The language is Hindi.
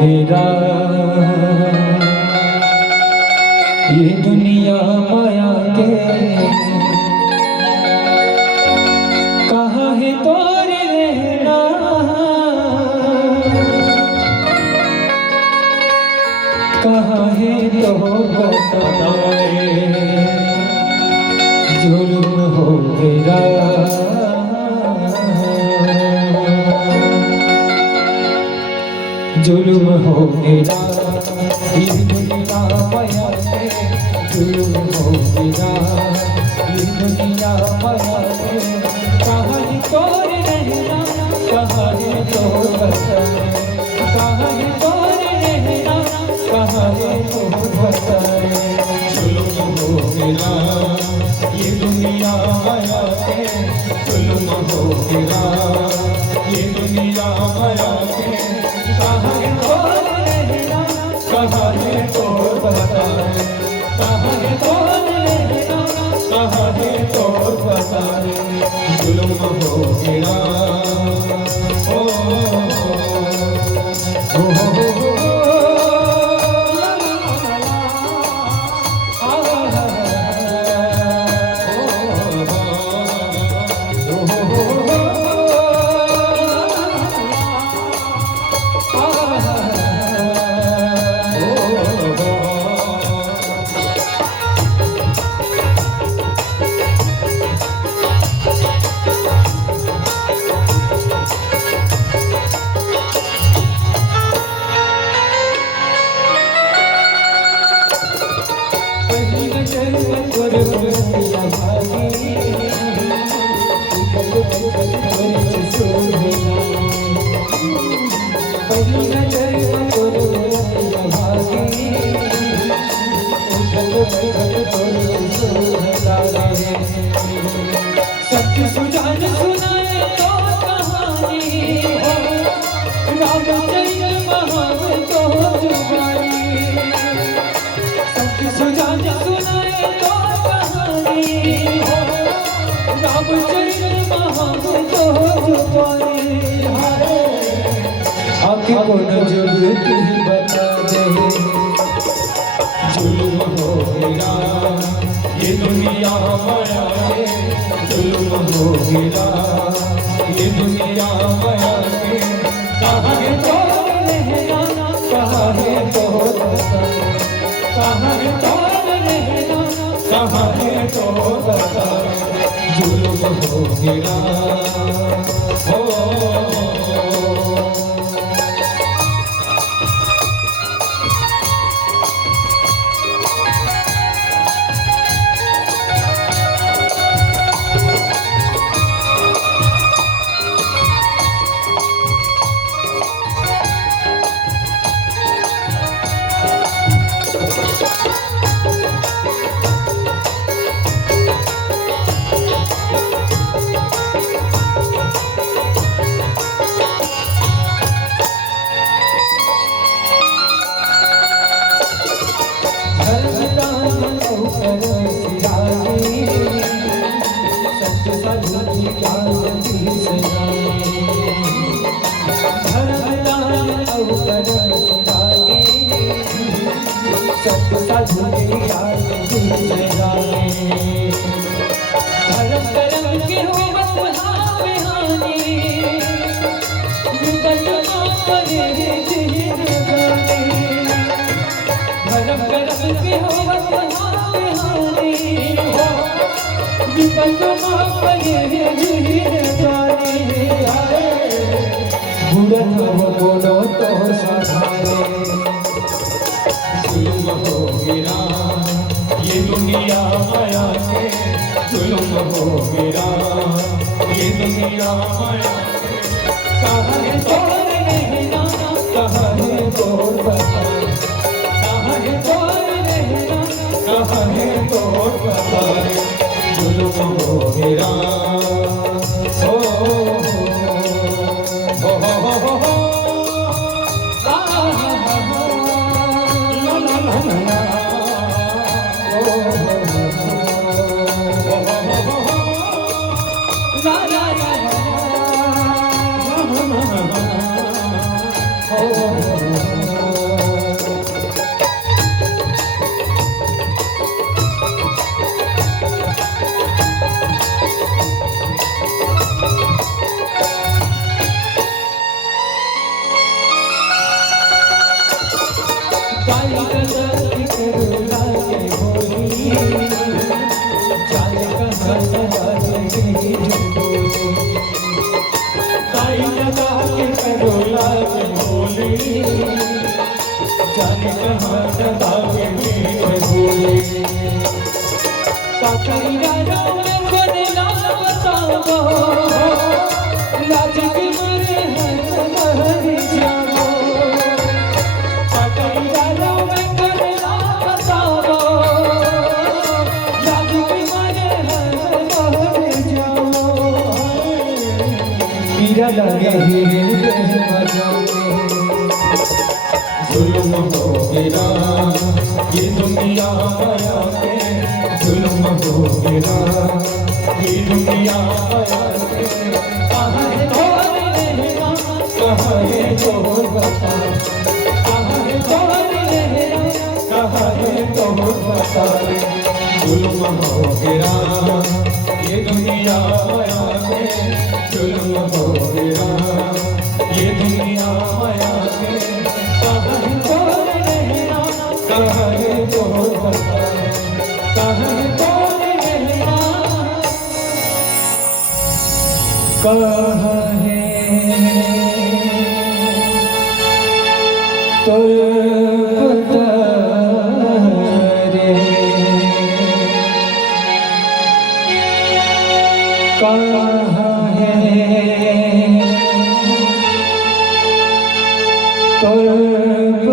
गिरा ये दुनिया माया के कहाँ है तोर रहना कहाँ है तो बताए जुल्म हो गिरा जुल्म हो गिरा ये दुनिया माया से जुल्म हो गिरा ये दुनिया माया से कहाँ है तोर रहना कहाँ है तो बताए कहाँ है तोर रहना कहाँ है तो बताए जुल्म हो गिरा ये दुनिया माया से जुल्म हो गिरा ये दुनिया माया से कहाँ है तोर रहना कहाँ है तो बताए कहाँ है तोर रहना कहाँ है तो बताए जुल्म हो गिरा सत्य सुजान सुनाए तो कहानी हो रामचंद्र महान तो जुबानी सत्य सुजान सुनाए तो कहानी हो रामचंद्र महान तो जुबानी आगे कौन जुल्म बता दे जुल्म हो गिरा ये दुनिया माया के जुल्म हो गिरा ये दुनिया माया के कहाँ है तोर रहना कहाँ है तो बताए कहाँ है तोर रहना कहाँ है तो बताए जुल्म हो गिरा हो ये दुनिया माया के जुल्म हो गिरा ये दुनिया माया के कहाँ है तोर रहना कहाँ है तोर बताए कहाँ है तोर रहना कहाँ है तोर बताए जुल्म हो गिरा Oh लगे जुल्म हो गिरा ये दुनिया माया के जुल्म हो गिरा ये दुनिया माया के कहाँ है तोर बता कहाँ है तोर बता जुल्म हो गिरा ये दुनिया माया के जुल्म हो गिरा ये दुनिया माया के कहाँ है तोर रहना कहाँ है तोर बता कहाँ है तोर रहना कहाँ है तोर बता रे कहाँ है तोर